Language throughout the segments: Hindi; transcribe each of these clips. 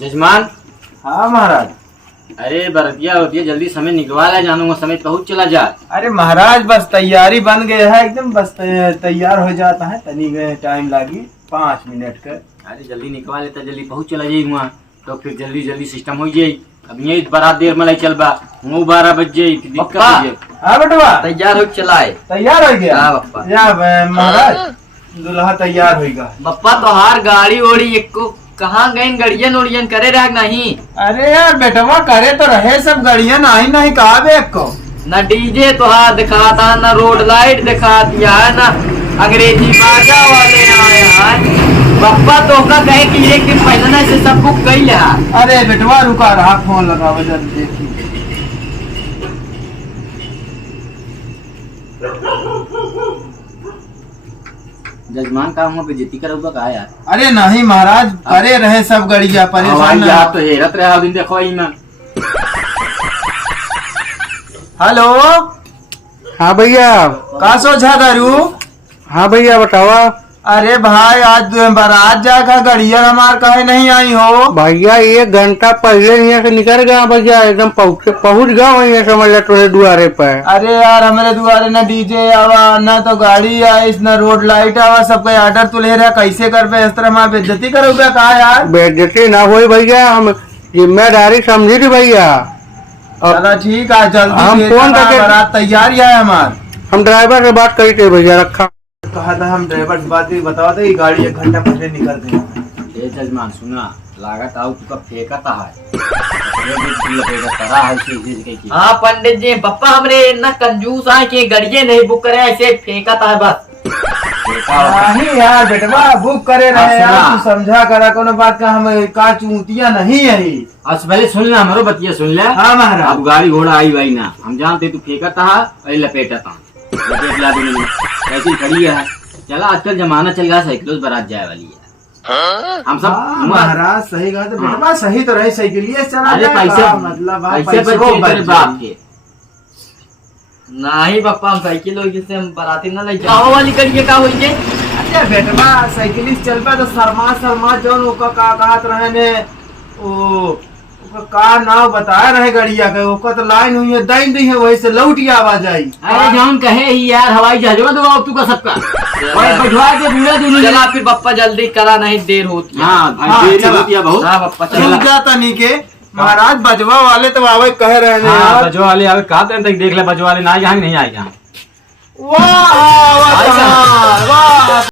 जजमान। हाँ महाराज। अरे बरतिया होती है, जल्दी समय निकलवा ला, जानूंगा समय पहुंच चला जा। अरे महाराज बस तैयारी बन गया है एकदम, बस तैयार हो जाता है, तनी टाइम लगी 5 मिनट का। अरे जल्दी निकलवा लेता, जल्दी पहुंच चला जाई वहाँ, तो फिर जल्दी जल्दी सिस्टम हो जाये। अब यही बारात देर में लाई चल बा, 9-12 बज जाये, दिक्कत हो जाये। हाँ बेटवा तैयार हो चला है। तैयार हो गया। हाँ बप्पा। या महाराज दूल्हा तैयार होगा। बप्पा तोहार गाड़ी ओड़ी एको कहाँ गए, गड़ियन उड़ियन करे रह नहीं। अरे यार बेटवा करे तो रहे सब गड़िया नहीं नहीं कहा बे को। न डीजे तोहार दिखाता, न रोड लाइट दिखा दिया है, न अंग्रेजी बाजा वाले आए हैं। बप्पा तो का कहे कि एक दिन पहले से सब बुक कई है। अरे बेटवा रुका रहा, फोन लगाओ जल्दी देखी। जजमान का वहाँ बेइज्जती करूँगा का यार। अरे नहीं महाराज करे रहे सब गड़िया परेशान। तो हेरत रहे दिन देखो ही मैं। हेलो हाँ भैया। का सोचा दारू? हाँ भैया बतावा। अरे भाई आज बारात जाकर गड़िया हमार कहे नहीं आई हो? भैया 1 घंटा पहले यहाँ से निकल गया भैया, एकदम पहुँच गया वहीं, समझ लो तुम्हारे द्वारे पे। अरे यार हमारे द्वारे न डीजे आवा न तो गाड़ी आई न रोड लाइट आवा, सबका ऑर्डर तो ले रहा, कैसे कर पे इस तरह हमारी बेइज्जती करोगे कहा यार? बेइज्जती ना हुई भैया, हम जिम्मेदारी समझी थी भैया। चलो ठीक है जल्दी हम फोन करके बारात तैयार है हमार। हम ड्राइवर से बात करी थी भैया, रखा कहा था हम ड्राइवर से बात भी बताओ तो ये गाड़ी 1 घंटा पहले निकल गई। ए जजमान सुना, लागत आओ तुका फेंकता है। तरा है से हाँ पंडित जी, बप्पा हमरे न कंजूस आए कि गड़िये नहीं बुक करे, ऐसे फेंका था बस। नहीं यार बेटवा बुक करे रहे यार, तू समझा करा कोनो बात का, हम का चूतिया नहीं यही। आज पहले सुन ले, हमारो बतिया सुन ले। हाँ महाराज। अब गाड़ी घोड़ा आई भाई ना, हम जानते तू फेंकता है और लपेटता, लपेट ला दूंगी ऐसी खड़ी है। चला आजकल जमाना चल गया, साइकिल से बारात जाए वाली है। हम सब महाराज सही कहा, तो बेटवा सही तो रहे, साइकिल चला अरे जाए पैसे का मतलब पैसे बचे बाप के। नहीं बप्पा, हम साइकिल होगी से हम बराती न ले जाओ वाली करिए का होइए। अच्छा बेटवा साइकिल चल पे तो शर्मा शर्मा जौन ओका का कहत रहे ने, ओ का नाम बताया रहे गड़िया के, ओका तो लाइन हुई है दैन दी है, वही से लौटी आवाज आई। अरे जौन कहे ही यार, हवाई जहाजवा दो अब तू का सबका भाई बैठवा के पूरा दोनों चला फिर बप्पा जल्दी करा, नहीं देर होती है। हाँ भाई देर होती है बहुत। हाँ बप्पा चल चला। जाता नहीं के महाराज, बजवा वाले तो आवे कह रहे हैं हाँ यार। बजवा वाले आवे, कहा तक देख ले, बजवा वाले ना यहाँ नहीं आएगा। वाह वाह।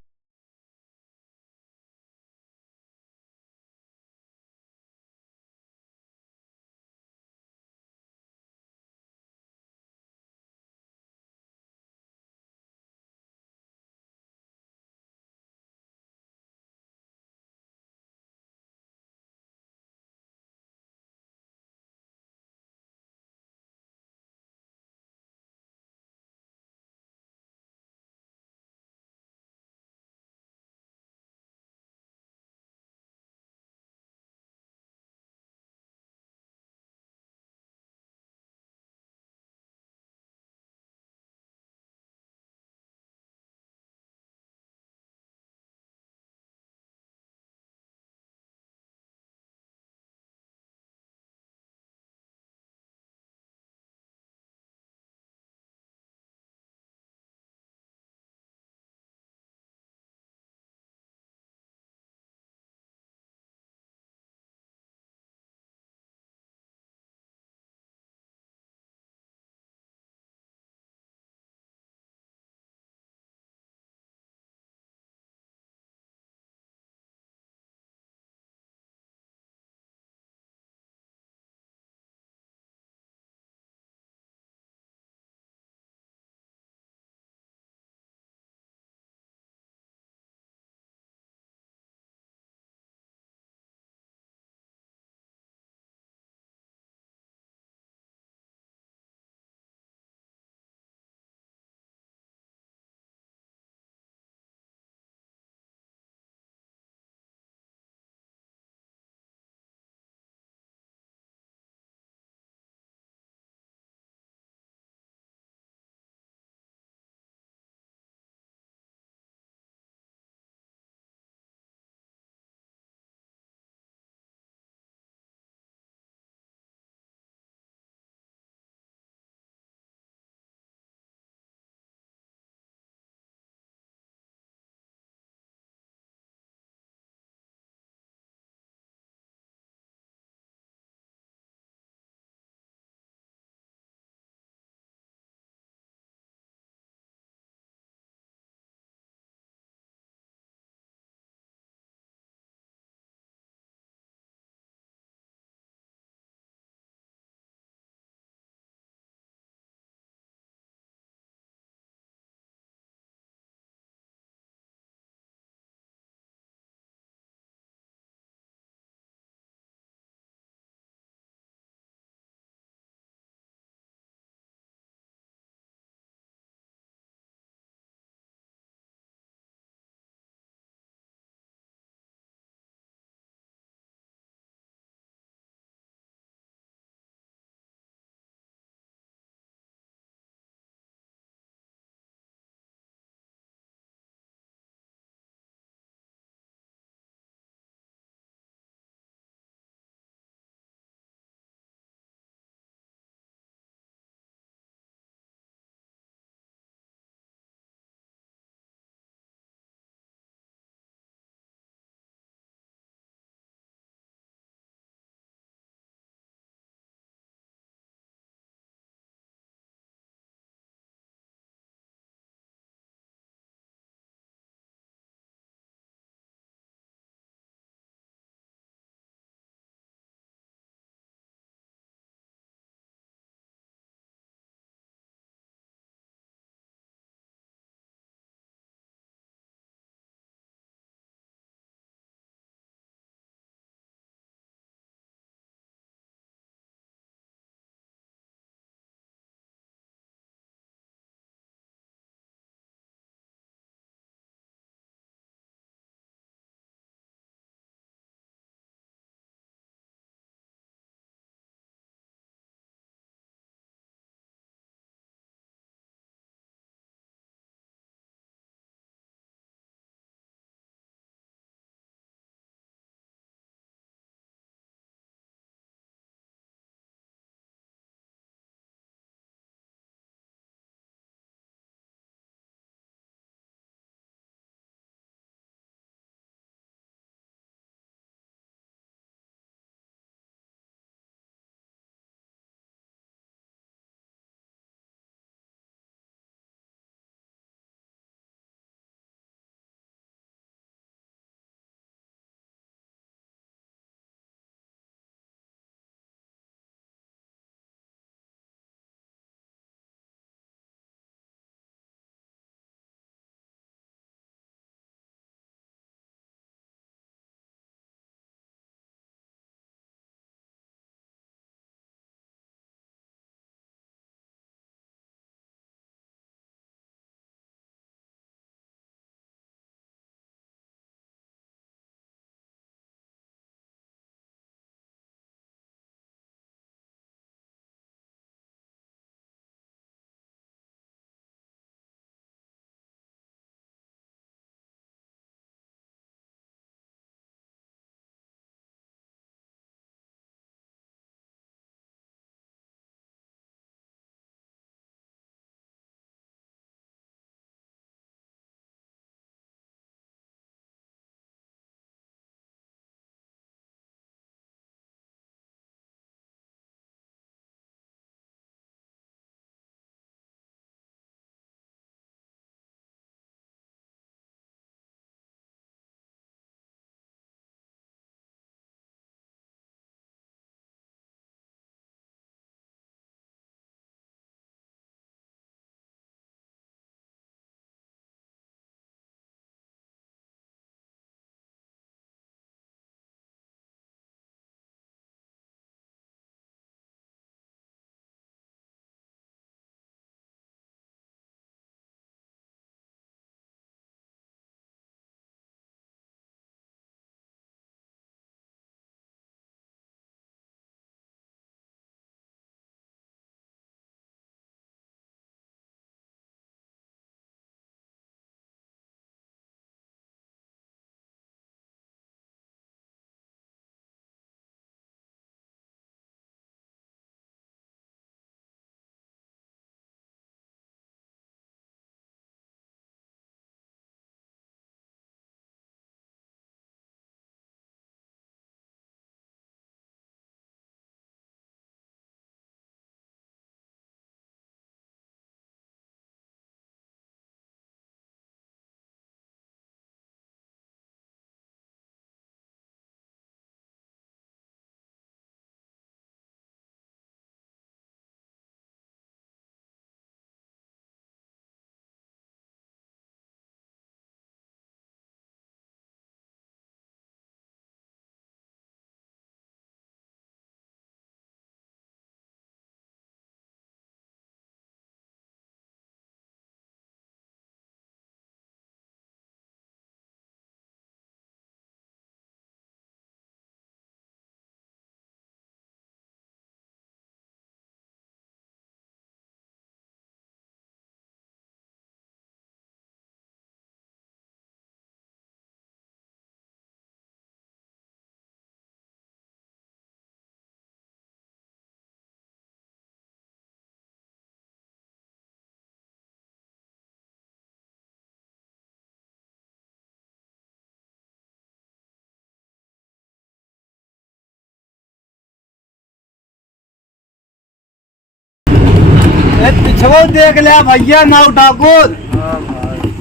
पिछवो देख लिया भैया ना उठा को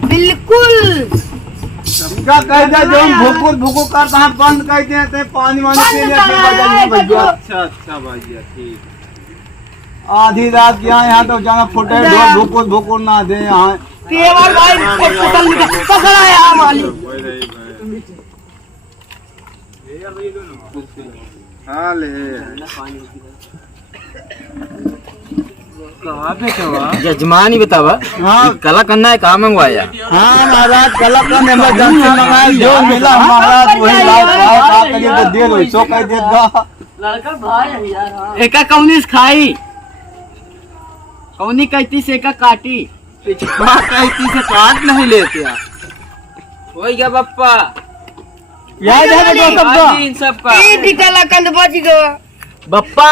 बिल्कुल क्या कह दे जो भूकुर भूकुर करता है बंद कर देते पानी वानी पी ले फिर बदल भैया। अच्छा भैया ठीक। आधी रात गया यहाँ तो जाना फुटे दो भूकुर भूकुर ना दे यहाँ। तेवर भाई पकड़ा है मालिक। हाँ ले जजमान ही बतावा। हाँ कला करना है कहाँ मंगवाया? हाँ महाराज कला का इमरजेंसी मंगाया जो मिला महाराज वही लाओ करिए तो दे दो सो कह देगा। लड़का भाई है यार। एका कौनी से खाई कौनी कहती से एका काटी पिछवा कहती से काट नहीं लेते वही क्या पप्पा याद है बेटा सबका इन सबका ई बिकला कंद बच गया। बप्पा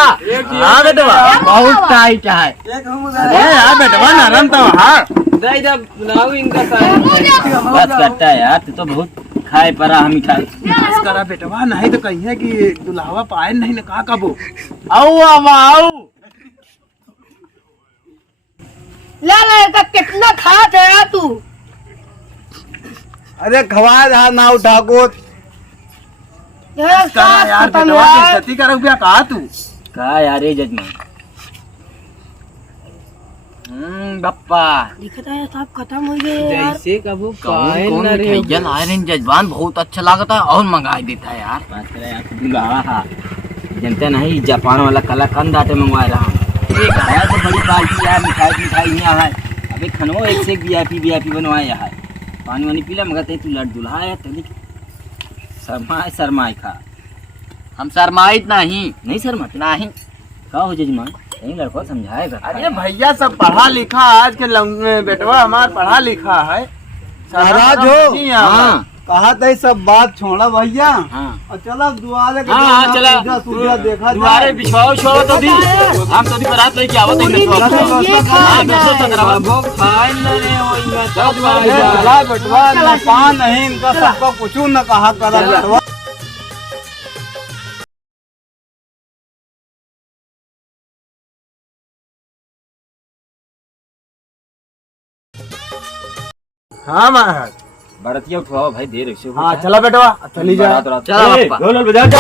हाँ बेटवा बहुत टाइट है। अरे यार बेटवा नरम तो हाँ दे दे बुलाओ इनका सारा बस करता है यार, तू तो बहुत खाए परा हम मिठाई। बस करा बेटवा नहीं तो कहिए कि दुल्हावा पाए नहीं न का कबो। आओ आओ ला लड़का कितना खात है यार तू। अरे खवा रहा ना उठा को यार साथ यार खत्म बेटवा यार। बेइज्जती कर रुपया कहा तू। कहा यार ये जजमान बप्पा दिखता है सब खत्म हो गए यार। जैसे कबू कौन कौन मिठाइयाँ लाए रहे जजमान, बहुत अच्छा लगता है और मंगा देता है यार। बात करे यार तू गावा हा जनता नहीं जापान वाला कला कंद आटे मंगवा रहा हूँ। एक आया तो बड़ी पार्टी यार, मिठाई यहाँ है। अबे खनवा एक से एक वीआईपी बनवाया है। पानी वानी पीला मगर तू लड़ दुल्हा है तभी शर्माए खा। हम शर्माइत नहीं शर्मा नहीं। का हो जजमान कहीं लड़का समझाएगा। अरे भैया सब पढ़ा लिखा आज के बेटवा हमार पढ़ा लिखा है। महाराज हो हाँ कहा था सब बात छोड़ा भैया हाँ और चला दुआरे के हाँ, दिन चला। पूजा सूजा देखा दुआरे बिछवाओ छोड़ो तो दी हम तो दी बारात लेके आवत है पूरी ये खा हां दोस्तों संग्राम वो खाए न रे वही चला बेटवा ना पान नहीं इनका सबको कुछ न कहा करा बेटवा। हाँ महाराज बारातिया उठवाओ भाई देर से हाँ चला बेटवा चली जा। चला बप्पा ढोल बजा जा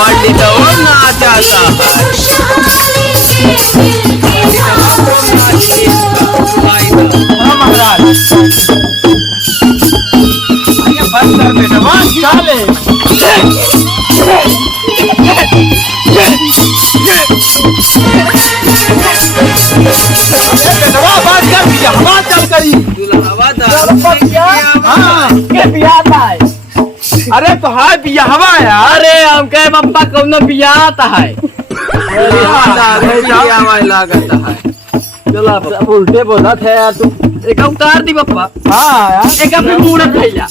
बड़ी तो ना जाता हाँ महाराज आइए बंद कर बेटवा चले। बेटवा बात कर दिया हवा चल करी। हाँ अरे तो हाय बिया हवा यार। अरे हम कहे बप्पा कौन बियाता है लागत है। चला अब उल्टे बोला थे यार तू एक उतार दी बप्पा। हाँ यार एक अपने मुड़ा भैया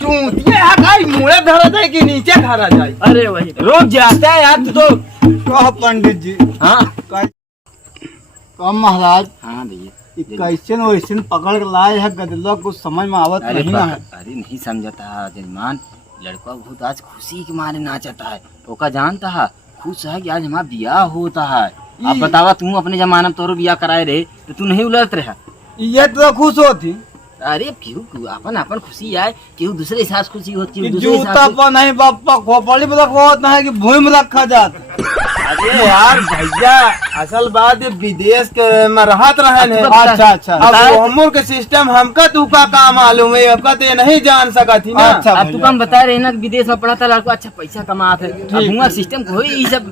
चूतिया है भाई मुड़े धरा जाए कि नीचे धरा जाए। अरे वही रोक जाता है यार तू तो। कह पंडित जी हाँ कम महाराज हाँ भैया कैसे वैसे पकड़ के लाए है गदला कुछ समझ में आवत अरे नहीं ना है। अरे नहीं समझता जजमान, लड़का बहुत आज खुशी के मारे नाचता है। ओका जानता है खुश है कि आज हमारा बियाह होता है। अब बतावा तू अपने जमाना में तोरो बियाह कराए रहे तो तू नहीं उलट रहा। ये तो खुश होती अरे क्यों अपन अपन खुशी आए क्यों दूसरे के साथ खुशी होती है कि दूसरे के जूता साथ पर नहीं बापा खोपड़ी में रखा होता है कि भूमि में रखा जाता। अरे यार भैया असल बात ये विदेश के में रहत रहे ने। अच्छा अच्छा अब हमर के सिस्टम हमका तू का काम मालूम है आपका तो ये नहीं जान सका थी ना। अच्छा अब तू कम बता रहे ना विदेश में पढ़ा था लड़का अच्छा पैसा कमात है। अब हुआ सिस्टम कोई ये सब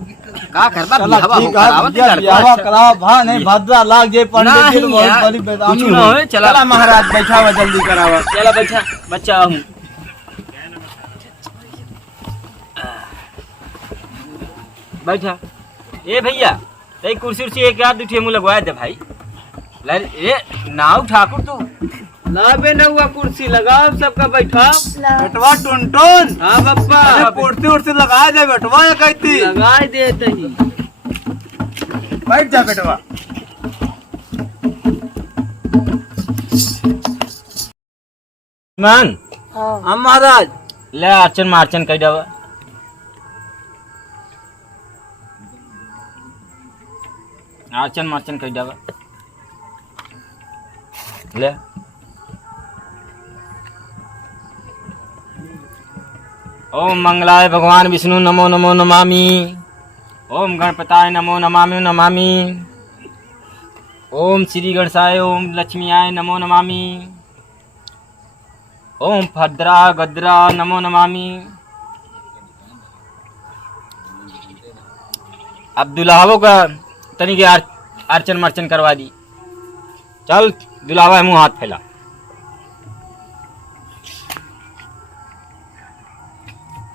का करबा चला बिहावा ठीक करावत है लड़का बियाह अच्छा। करा भा नहीं भद्रा लाग जे पंडित जी नहीं बहुत यार, बड़ी बेदामी कुछ ना होए, चला। चला महाराज बैठा हुआ जल्दी करावा। चला बच्चा बच्चा हूँ बैठा। ए भैया एक कुर्सी उर्सी एक याद उठे मुँह लगवाए दे भाई। ए नाव ठाकुर तू लाबे न हुआ कुर्सी लगाओ सबका बैठा। बेटवा टुनटुन हाँ बप्पा कुर्सी उर्सी लगा जाए बेटवा ये कहती लगाए देते ही बैठ जा बेटवा। मन हाँ हम महाराज ले अर्चन मार्चन कह दवा अर्चन मार्चन कह दवा ले ओम मंगलाय भगवान विष्णु नमो नमो नमामि। ओम गणपताय नमो नमामि नमामि। ओम श्री गणेशाय ओम लक्ष्मीयाय नमो नमामि। ओम भद्रा गद्रा नमो नमामि। अब दुल्हावो का तनिक अर्चन मर्चन करवा दी। चल दुल्हावा मुंह हाथ फैला।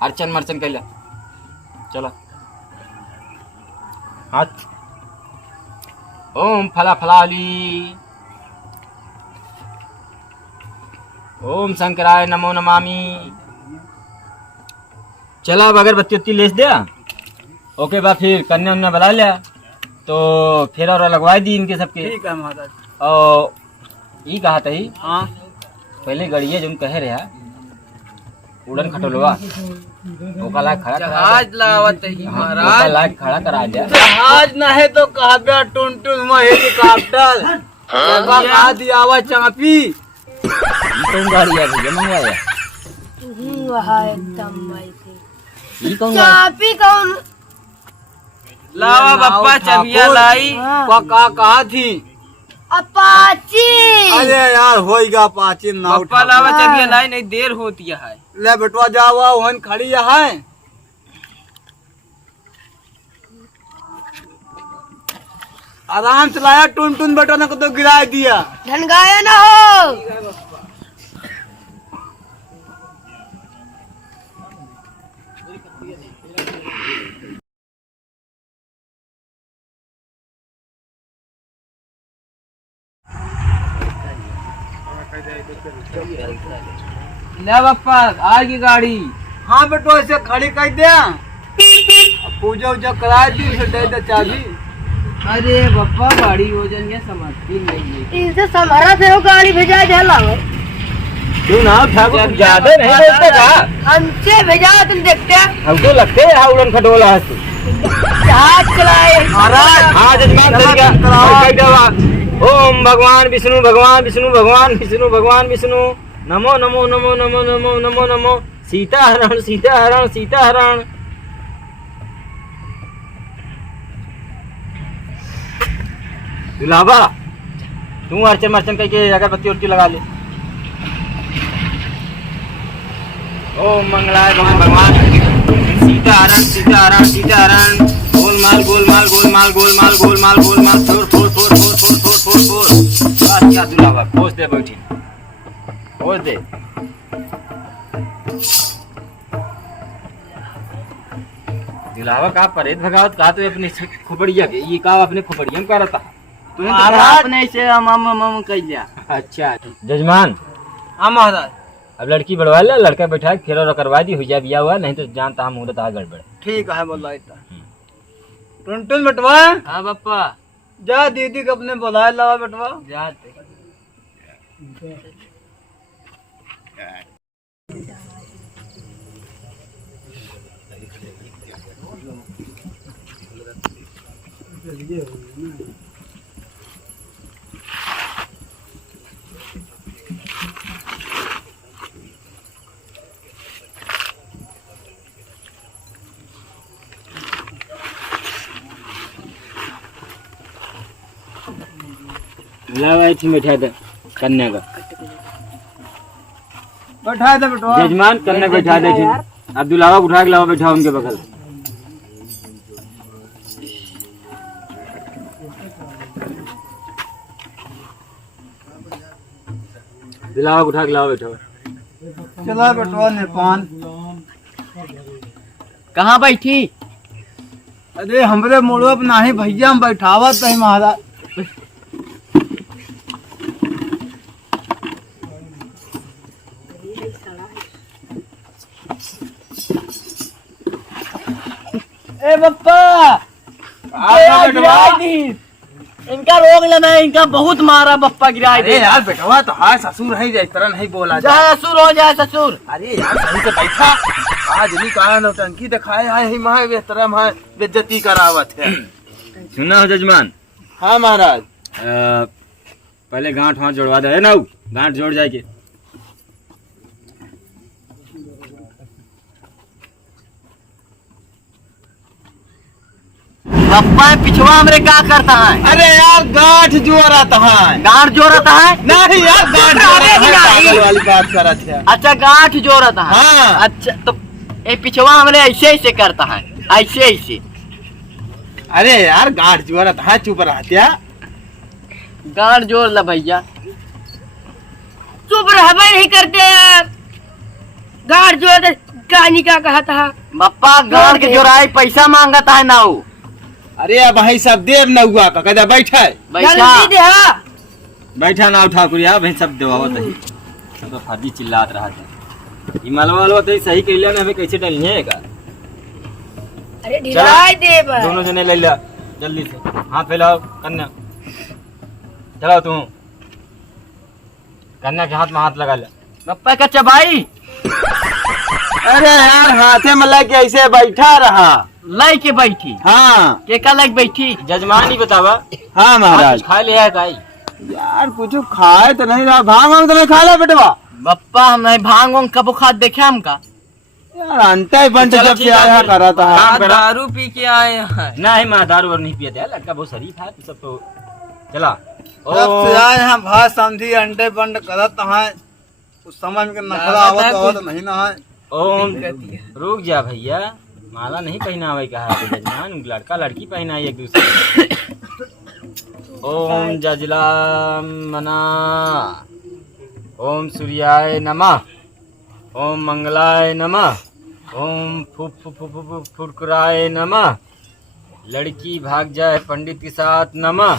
अर्चन मर्चन कैला चलो हाथ। ओम फला फलाली। ओम शंकराय नमो नमामि। चला अब अगरबत्ती उत्ती लेस दिया ओके बा फिर कन्या उन्या बुला लिया तो फिर और लगवा दी इनके सबके। ठीक है महाराज। और ये कहा था ही हाँ पहले गड़िया जो कहे रहा उड़न खटोलवा ओका लायक खड़ा करा जहाज लावत है ओका महाराज। लायक खड़ा करा दिया। जहाज न है तो कहबे टुन टुन में हेलीकॉप्टर कहा दियावा चापी। कौन गाड़ी है भैया मंगवाया वहाँ एकदम वैसे ये कौन चापी कौन लावा बप्पा चबिया लाई हाँ। पका कहा थी। अपाची अरे यार होएगा पाची ना पप्पा लावा चबिया लाई नहीं देर होती है। ले बेटवा जावा वहन खड़ी है। आराम से लाया टुन टुन बेटा ने को तो गिरा दिया। धनगाया ना हो ले पप्पा आ गई गाड़ी। हाँ बेटो ऐसे खड़ी कर दे पूजा उजा करा दी उसे दे दे चाबी। अरे पप्पा गाड़ी हो जाएंगे समझती नहीं। इनसे समारा से हो गाड़ी भेजा जाला तू ना ठाकुर तुम ज्यादा नहीं बोलते का हमसे भेजा तुम देखते हैं हमको लगते है उड़न खटोला है तू। जहाज चलाए महाराज हाँ जजमान तरीका कह दवा। ओम भगवान विष्णु भगवान विष्णु भगवान विष्णु भगवान विष्णु नमो नमो नमो नमो नमो नमो नमो। सीता हरण सीता हरण सीता हरण। दुलाबा तू अर्चन मर्चन करके अगरबत्ती उर्ती लगा ले। ओम मंगलाय भगवान भगवान सीता हरण सीता हरण सीता हरण। गोलमाल गोलमाल गोलमाल गोलमाल गोलमाल गोलमाल फोड़ फोड़ फोड़ फोड़ फोड़ फोड़ फोड़ फोड़। बस क्या दुलाबा खोज दे बैठी खोज दे। दुलाबा का परेद भगावत कहा तो अपनी खोपड़िया के ये का अपने खोपड़िया में करता अपने से हम कह लिया। अच्छा जजमान हाँ महाराज। अब लड़की बढ़वा ले लड़का बैठा के फेरा करवा दी हुआ बिया हुआ नहीं तो जानता हम मुहूर्त आ गड़बड़। ठीक है बोला टुन टुन बेटवा हाँ पप्पा जा दीदी को अपने बुलाए लावा बेटवा। जाते बैठा दे कन्या का बैठा दे बेटवा। जजमान कन्या बैठा दे अब दुलावा उठा के लावा बैठा उनके बगल। दुलावा उठा के लावा बैठा। चला बेटवा नेपाल। कहाँ बैठी? अरे हमरे मोड़वा पे नाही भैया हम बैठावत है महाराज। ए बप्पा इनका रोक लेना, इनका बहुत मारा बप्पा गिराए अरे यार बेटवा तो हाँ ससुर है, इस तरह नहीं बोला जाए। चाहे ससुर हो जाए ससुर। अरे यार सही से बैठा, आज नहीं कहा नौटंकी दिखाए है माँ बेहतरा माँ बेइज्जती करावत है। सुना हो जजमान। हाँ महाराज। पहले गांठ वहाँ जोड़वा दे ना, गांठ जोड़ जाए के। बप्पा पिछवा हमरे क्या करता है? अरे यार गांठ जोड़ता है। गांठ जोड़ता है? नहीं यार गांठ जोड़ता है, पागल वाली बात करत है। अच्छा गांठ जोड़ता है। हाँ। अच्छा तो ये पिछवा हमरे ऐसे ऐसे करता है, ऐसे ऐसे। अरे यार गांठ जोड़ता है, चुप रहत्या। गांठ जोड़ ला भैया। चुप रहबे नहीं करते यार। गाड़ जोड़ कहानी का कहा था। बप्पा गांठ के जोड़ाई पैसा मांगता है ना वो। अरे अब भाई सब देव न हुआ का कदा बैठा जल्दी दे हाँ। बैठा ना ठाकुर यार, भाई सब देवावत है। सब तो फर्जी चिल्लात रहा था। ये मालवा वालवा तो सही कहलिया ना, हमें कैसे डलनी है का? अरे ढिलाई दे बस। दोनों जने ले लिया जल्दी से, हाथ फैलाओ। कन्या चलाओ तुम, कन्या के हाथ में हाथ लगा ले। बप्पा का चबाई अरे यार हाथे में लग के ऐसे बैठा रहा। लाई के बैठी। हाँ के का लाइक बैठी? जजमान ही बतावा। हाँ महाराज। खा लिया है काई? यार कुछ खाए तो नहीं रहा, भांग वांग तो नहीं खा ला बेटवा? बप्पा हम नहीं भांग वांग कबो खाद देखे हमका। यार अंता ही बंट चलो जब ठीक से है, आया फिर करा था। काम करा। दारू पी के आए हैं। नहीं मैं दारू और नहीं पिया था, लड़का बहुत शरीफ है। सब तो चला जब से आए हैं भात समझी अंडे बंड करत हैं, उस समय में नखरा आवत नहीं ना है। ओम रुक जा भैया, माला नहीं पहनावे का है जजमान, लड़का लड़की पहनाई एक दूसरे। ओम जजला मना, ओम सूर्याय नमः, ओम मंगलाय नमः, ओम फुरकुराय नमः। लड़की भाग जाए पंडित के साथ नमः,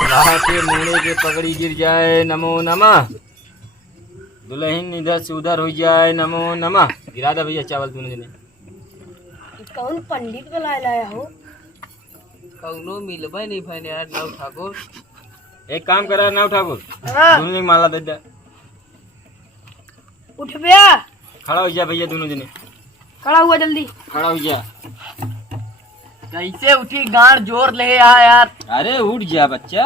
अल्लाह के मुंडे के पगड़ी गिर जाए नमो नमः, दुल्हन इधर से उधर हो जाए नमो नमः। गिरा दे भैया चावल दोनों जने। कौन पंडित को लाया हो? कौनो मिलबे नहीं भाई यार नव ठाकुर। एक काम करा नव ठाकुर, हाँ। दोनों जने माला दे दे। उठ गया। खड़ा हो जा भैया दोनों जने, खड़ा हुआ जल्दी। खड़ा हो जा। कैसे उठी? गांठ जोर ले आ यार। अरे उठ जा बच्चा।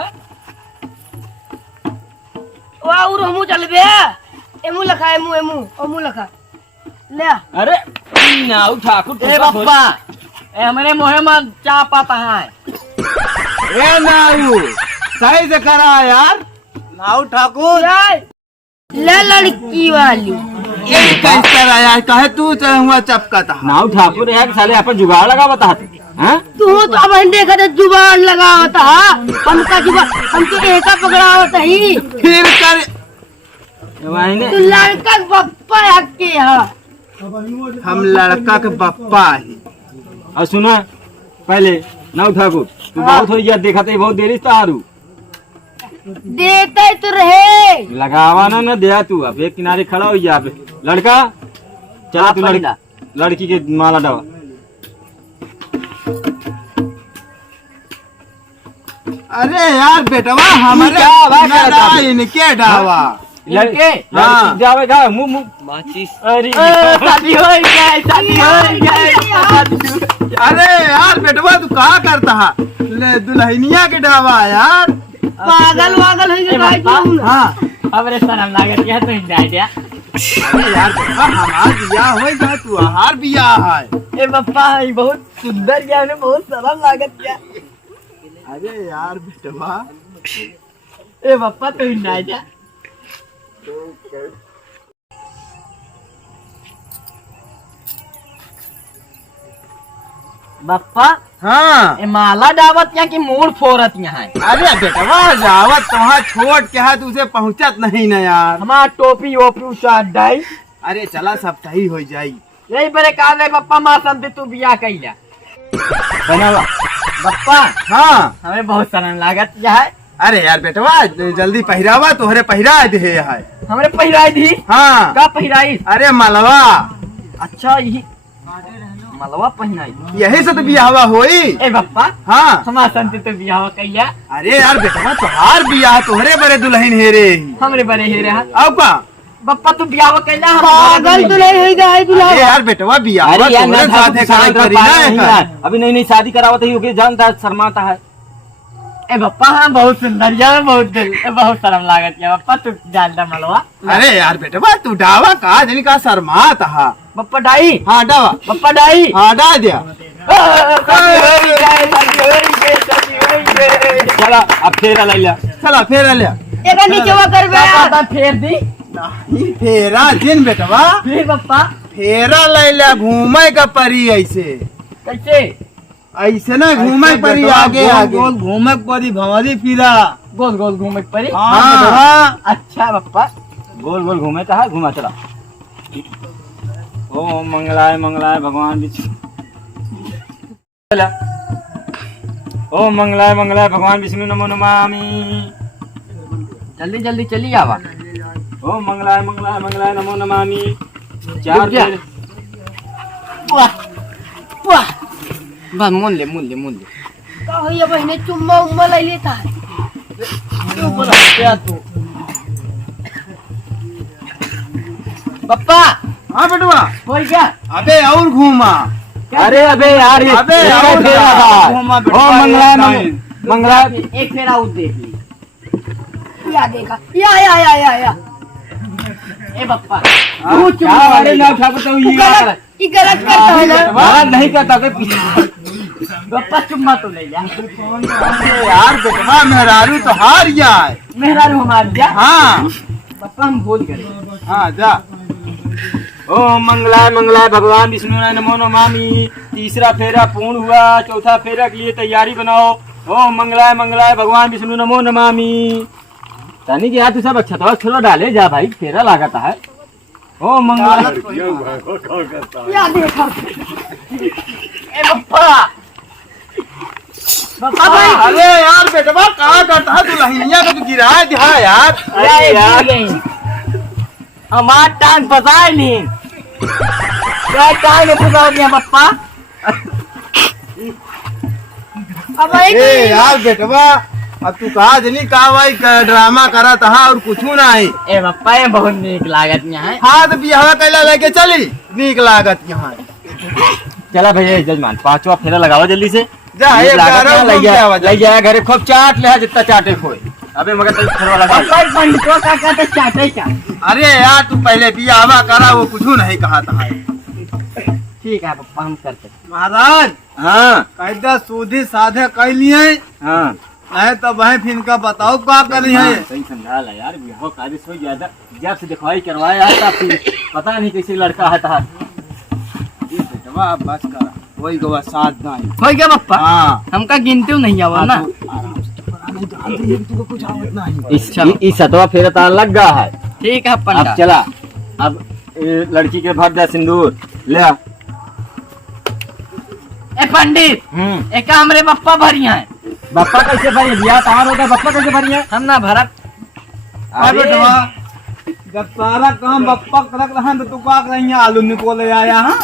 वाह और हमू चल बे। एमू लखा एमू एमू ओमू लखा ले। अरे नाव ठाकुर ए बप्पा ए हमरे मोहे में चा पाता है। ए नाऊ सही से करा यार। नाऊ ठाकुर ले लड़की वाली। ये कैसे यार, कहे तू तो हुआ चपका था। नाव ठाकुर यार साले अपन जुगाड़ लगा बता हैं। तू तो अब देखा था जुबान लगा होता हमका जुबान हमको ऐसा पकड़ा होता ही। फिर कर तू लड़का के बप्पा हक के है। हम लड़का के बप्पा है। और सुना पहले नाव ठाकुर, तू बहुत हो गया, देखा तो बहुत देरी से हारू देते तो रहे। लगावा ना दिया तू। अब एक किनारे खड़ा हो जा। लड़का चला तू लड़की के माला डावा। अरे यार बेटवा हमारे इनके ढावा इनके? हाँ। जावे गा मुंह मुंह माचिस। अरे शादी हो गई, शादी हो गई। अरे यार बेटवा तू कहा करता है? ले दुल्हनिया के ढावा यार। पागल वागल हो गया। हाँ हमरे शर्म लागत है तो हिंदा दिया। अरे यार बेटवा हमार बियाह हो गया, तू हमार बियाह है। ए बप्पा है बहुत सुंदर क्या ने बहुत शर्म लागत क्या। अरे यार बेटवा ए बप्पा तो हिंदा दिया। बप्पा हाँ। ए माला डावत या कि मूड फोरत यहाँ है? अरे बेटवा जावत तुहा छोड़ के है, तुझे पहुंचत नहीं ना यार। हमार टोपी ओपी उसाट डाई। अरे चला सब सही हो जाई। यही बड़े काल है बप्पा माँ समझे तू बिया कैला। बनावा। बप्पा हाँ। हमें बहुत शर्म लागत यह है। अरे यार बेटवा जल्दी पहिरावा, तोहरे पहिरा दे है। हमरे पहिराई दी। हाँ। का पहिराई? अरे मलवा। अच्छा यही मलवा पहनाई। यही से तो बियाहवा होई। ए बप्पा हाँ हमार संते तो बियाह कैया। अरे यार बेटा तोहार बियाह तोहरे बड़े दुल्हन हे रे। हमरे बड़े हे रहा अब का बप्पा तू बियाह कैला। पागल तो नहीं होई गई दूल्हा। अरे यार बेटवा बियाह अरे यार तोहरे मैं साथे कराई करी ना एकर। अभी नई नई शादी करावत है ओके जानता है शर्माता है। ए बप्पा हाँ बहुत सुंदर यार बहुत दिल बहुत शर्म लागत है बप्पा तू डाल दा मलवा। अरे यार बेटवा तू डावा का जनी का शर्मात हा। बप्पा डाई हाँ डावा बप्पा डाई। हाँ डा दिया। चला अब फेरा ले लिया। चला फेरा ले। एका नीचवा कर बे यार। फेर दी नहीं फेरा जिन बेटवा फिर बप्पा फेरा ले ले घूमे का परी ऐसे कैसे ऐसे ना घूमे परी आगे आगे गोल घूमे पड़ी भंवरी फिरा। गोल गोल घूमे पड़ी। हाँ अच्छा बप्पा गोल गोल घूमे था घुमा चला। ओम मंगलाय मंगलाय भगवान विष्णु। ओम मंगलाय मंगलाय भगवान विष्णु नमो नमामि। जल्दी जल्दी चली आवा। ओम मंगलाय मंगलाय मंगलाय नमो नमामि। चार रुक जा। फेरे। वाह बस मुन ले का होइया बहने चुम्मा उम्मा ले लेता है। पप्पा हाँ बेटवा हो गया। अबे और घूमा। अरे अबे यार ये अबे फेरा और फेरा था। घूमा ओम बेटवा, मंगलाय नहीं। मंगलाय एक फेरा उठ देख ली। या देखा या ए बप्पा तू क्या अरे ना उठा तो ये ये गलत करता है ना। बात नहीं करता के बप्पा चुम्मा तो ले लिया। अरे यार बेटवा मेहरारू तो हार जाए। मेहरारू हमार जा। हाँ बप्पा हम भूल गए। हाँ जा। ओम मंगलाय मंगलाय भगवान विष्णु नमो नमामि। तीसरा फेरा पूर्ण हुआ। चौथा फेरा के लिए तैयारी बनाओ। ओम मंगलाय मंगलाय भगवान विष्णु नमो नमामि। तानी कि यार तू सब अच्छा तो छोड़ो डाले जा भाई फेरा लगाता है। ओम मंगलाय या देखा ए बप्पा बप्पा भाई अरे यार बेटवा कहाँ करता है तू लहिनिया को गिरा दिया यार। अरे यार हमार टांग फसाए नहीं। क्या टांग फसाओ दिया बप्पा। अब ए यार बेटवा अब तू कहा जनी कहा भाई ड्रामा करा था और कुछ नहीं। ए बप्पा ये बहुत नीक लागत यहाँ। हाँ तो बियाह कैला लेके चली नीक लागत यहाँ। चला भैया जजमान पांचवा फेरा लगाओ जल्दी से। जा एक बार लग जाए घरे खूब चाट ले जितना चाटे खोए। अबे मगर तेरे फेरा लगा बप्पा पंडितों का कहते चाटे क्या। अरे यार तू पहले बियाह करा वो कुछ नहीं कहा था। ठीक है पप्पा हम करते। महाराज हाँ कैदा सूधी साधे कैलिए हाँ नहीं तो वह फिर का बताओ क्या करी है। सही समझा ला यार बिहार कायदे से ज्यादा जब से दिखवाई करवाया था फिर पता नहीं कैसे लड़का है था। बेटवा बस करा वही गवा साथ नहीं। हो गया बप्पा। हाँ हमका गिनती नहीं आवा ना। तुमको कुछ आवत नहीं। इस सतवा फेरा तार लग गया है। ठीक है अब पंडा। चला अब ये लड़की के भर जा सिंदूर ले आ। ए पंडित एक हमरे बप्पा भरिया है। बप्पा कैसे भरी बिया तार होता बप्पा कैसे भरी है। हम ना भरत। अरे बेटवा जब सारा काम बप्पा रख रहा तो तू क्या करेंगे आलू निकोले आया। हाँ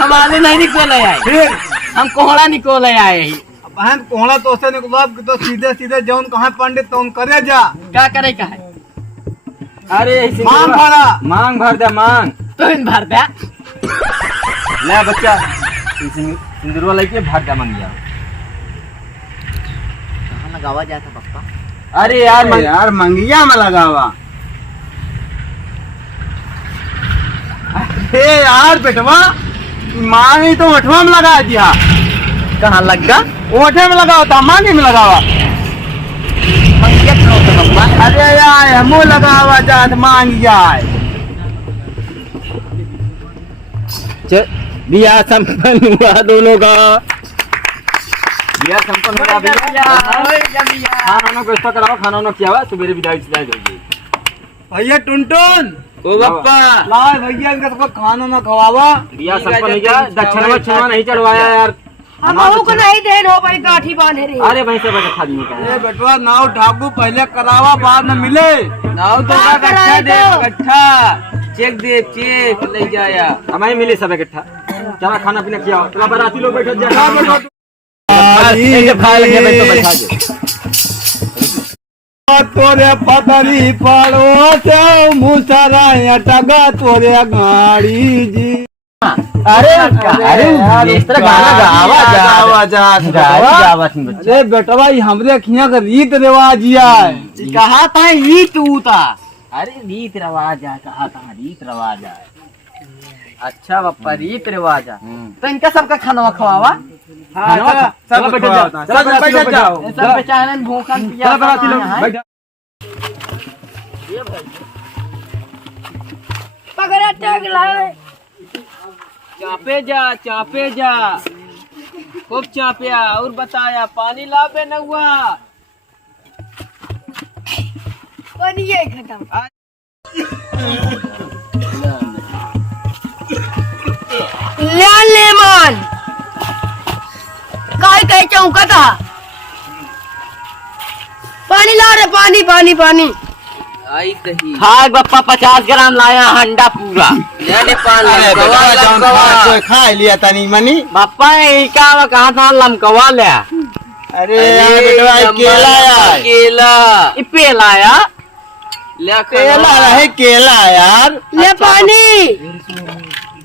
हम आलू नहीं निकोले आए। फिर हम कोहड़ा निकोले आए ही। बहन कोहड़ा तो से निकलो तो सीधे सीधे जौन कहा पंडित तो करे जा। क्या करे का है। अरे मांग भरा मांग भर दे मांग तो इन भर दे। ले बच्चा सिंदूर लेके भाग जा मंगिया। कहाँ लगावा जाए था पप्पा। अरे यार अरे यार मंगिया में लगावा। अरे यार बेटवा मांगी तो ओठवा में लगा दिया। कहाँ लगा। ओठे में लगाओ था मांगी में लगावा। मंगिया करो तो पप्पा। अरे यार मुँह लगावा जात मांग जाए। बिया संपन्न हुआ दोनों का। बिया संपन्न हुआ भैया। खाना को इस्ता कराओ खाना ना किया हुआ सुबह विदाई से जाएगी। भैया टुनटुन ओ बप्पा लाल भैया इनका सबको खाना ना खवावा। बिया संपन्न हो गया दक्षिणा वक्षिणा नहीं चढ़वाया यार। हम आहू को नहीं देन हो भाई गाठी बांधे रे। अरे भाई सब खा दिए का ए बेटवा नाव ढाबू पहले करावा बाद में मिले। नाव तो का इकट्ठा दे, कराए तो? इकट्ठा चेक दे, चेक ले जाया। हमारे मिले सब इकट्ठा। चला खाना पीना खिलाओ। चला बाराती लोग बैठो जा। जब खा लगे भाई तो बैठा दे। तोरे पतरी पड़ो से मुसरा टगा तोरे गाड़ी जी। अरे अरे इस तरह गाना गावा जा अरे बेटवा ये हमरे खिया का रीत रिवाज है। कहा था रीत उता। अरे रीत रिवाज है, कहा था रीत रिवाज है। अच्छा बापा रीत रिवाज है। तो इनका सबका खाना खवावा। सब बैठ जाओ, सब बैठ जाओ। सब बेचारे भूखन पिया पकड़ा टग लाए। चापे जा खूब चापिया। और बताया पानी लावे न हुआ। बनिए खत्म। लेमन काय काय चौका था। पानी ला रे, पानी पानी पानी। आई दही हाँ बप्पा 50 ग्राम लाया हंडा पूरा। खा लिया तनी मनी। बप्पा का कहा था लमकवा ले। अरे बेटवा केला यार, केला इपे लाया ले केला रहे केला यार। ले पानी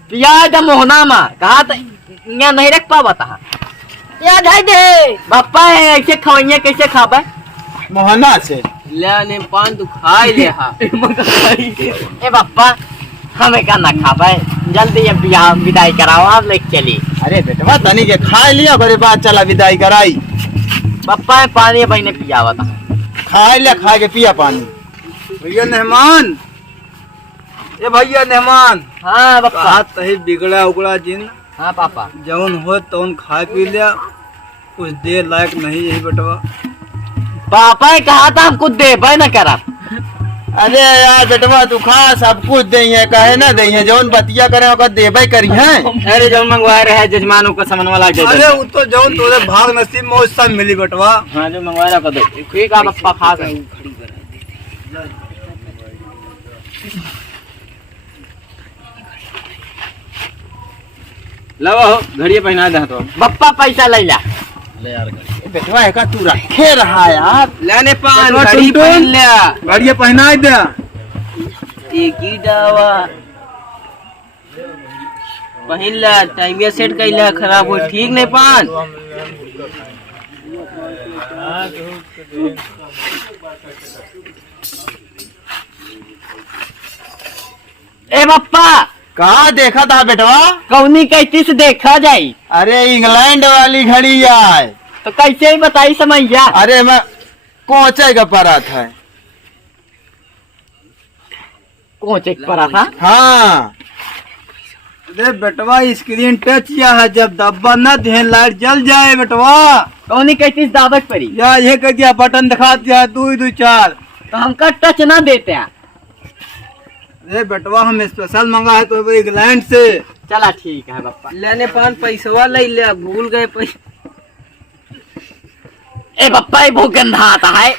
पिया मोहना मा कहा था यहाँ नहीं रख पावा था। याद है दे। बप्पा ऐसे खवैया कैसे खाबे मोहना से ले पान तू खाई ले हा। ए बप्पा हमें का ना खाबे जल्दी ये बियाह विदाई कराओ आप ले चली। अरे बेटवा तनी के खा लिया बड़े बात चला विदाई कराई। बप्पा पानी भाई ने पिया था। खा लिया, खा के पिया पानी। भैया मेहमान, ये भैया मेहमान। हाँ बप्पा तही बिगड़ा उगड़ा जिन हाँ पापा जौन हो तौन खा पी लिया, कुछ देर लायक नहीं यही बेटवा। पापा ने कहा था हमको देबे न करा। अरे यार बेटवा तू खा, सब कुछ दे कहे ना दे जौन बतिया करे ओकर देबे करी है। अरे जो मंगवाए रहे जजमानों को समन वाला दे। अरे वो तो जौन तोरे भाग नसीब में सब मिली बेटवा। हाँ जो मंगवाए रहा दे। ठीक है बप्पा खा कर लो घड़िया पहना दे तो। बप्पा पैसा ले ला। बेटवा का तू रखे रहा यार। लेने पान बेटवा घड़ी टुनटुन। पहन लिया। गाड़िया पहना दे। एक ही दावा पहन ला। टाइम सेट कर ला, खराब हो ठीक नहीं पान। ए बप्पा कहा देखा था बेटवा? कौनी कैसे से देखा जाई। अरे इंग्लैंड वाली घड़ी है। तो कैसे ही बताई समैया। अरे मैं कोचे का परा था। कौन चेक पड़ा था। हाँ अरे बेटवा स्क्रीन टच किया है, जब दब्बा न ध्यान लाइट जल जाए बेटवा। कौनी कैसे दावत पड़ी। या ये कर दिया बटन दिखा दिया 2 2 4। तो हमका टच ना देते हैं। अरे बेटवा हम स्पेशल मंगा है तो इंग्लैंड से। चला ठीक है बप्पा। लेने पान पैसा ले ले, भूल गए पैसा। ए बप्पा ये बहुत गंदा आता है।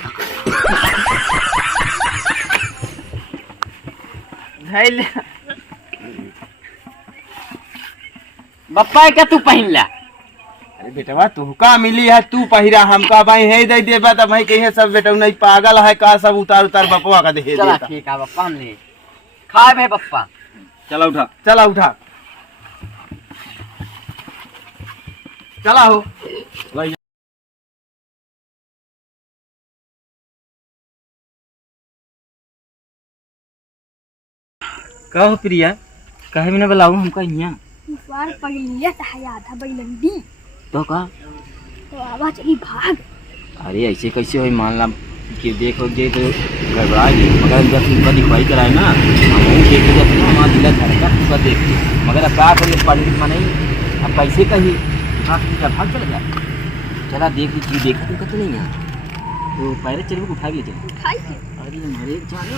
ले बप्पा क्या तू पहन ला। अरे बेटवा तुहका मिली है, तू पहिरा हमका भाई है दे देबा त भाई कहिए सब बेटा नहीं पागल है का, सब उतार उतार बपवा का दे चला देता। ठीक है बप्पा हम ले खाए भाई बप्पा। चला उठा। चला उठा, चला हो। का हो प्रिया, कहे भी ना बुलाऊं हमका यहाँ बार पढ़ लिया था आधा बैलंदी तो का। तो आवाज चली भाग। अरे ऐसे कैसे हो, मान ला कि देखो जे तो गड़बड़ा गई, मगर जब तुमका दिखवाई कराए ना हम देख जब ना हमारा दिल धड़का तुमका देख के, मगर अब क्या करिए पढ़ लिखा नहीं, अब कैसे कही भाग चला जाए। चला देख लीजिए, देखा तुमका तो नहीं है तो पहले चल उठा के चल। अरे हमारे जाने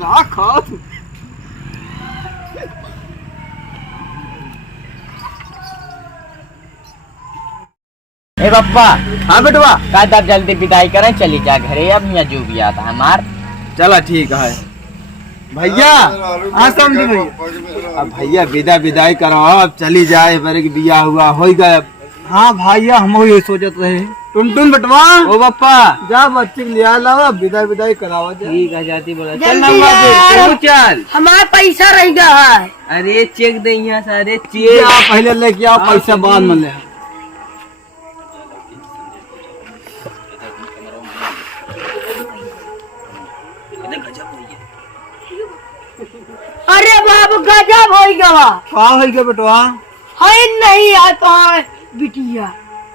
का खाओ तू। पप्पा हाँ बेटवा का तब जल्दी विदाई करें, चली जा घरे, अब यहाँ जो भी आता हमार। चला ठीक है भैया। हाँ समझ भैया। अब भैया विदाई कराओ, अब चली जाए बड़े की बिया हुआ हो गए। हाँ भैया हम ये सोचत रहे। टुनटुन बेटवा ओ पप्पा जा बच्चे के लिया लावा, विदाई करावा। ठीक है जाती बोला चल जल्दी नंबर दे यार। तू चल। हमारा पैसा रह गया है। अरे चेक दे यहाँ सारे जा चेक। पहले लेके आओ, पैसा बाद में ले। अरे बाबू गजब हो गया। कहाँ हो गया बेटवा? है नहीं यार, कहाँ है बिटिया?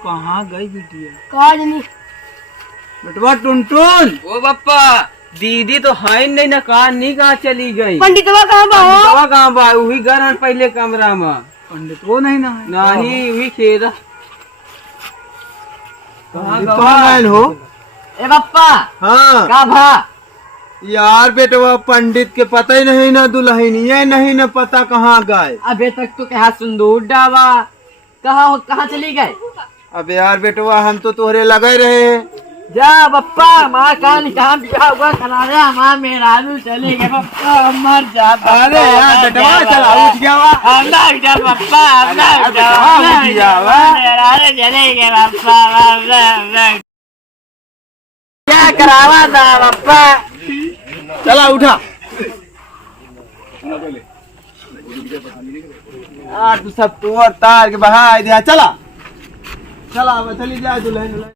कहाँ गई बिटिया? कहा नहीं बेटवा टुनटुन ओ पप्पा दीदी तो है नहीं ना, कहा नहीं कहा चली गई। पंडितवा कहाँ बा हो? दवा कहाँ बा? वही घर है पहले कमरा में। पंडित वो नहीं ना है? नहीं वही खेरा। कहाँ गए हो? ए पप्पा हाँ का भा यार बेटवा पंडित के पता ही नहीं ना, दुल्हनिया नहीं ना पता कहाँ गए। अबे तक तो कहा सिंदूर डावा, कहाँ चली गए? अब यार बेटवा हम तो तोहरे लगे रहे। जा पप्पा माँ कान कहाँ बिया हुआ खिलाने, हमारा मेहरानू चले गए पप्पा, हम मर जाता। अरे यार बेटवा चला उठ गया वा। हमना उठा पप्पा, हमना उठा, हमना उठ गया वा। मेहरानू चले गए पप्पा, हमना क्या करावा था पप्पा? चला उठा। तू सब तोड़ तार के बहा दिया। चला चला चली जा दुल्हन।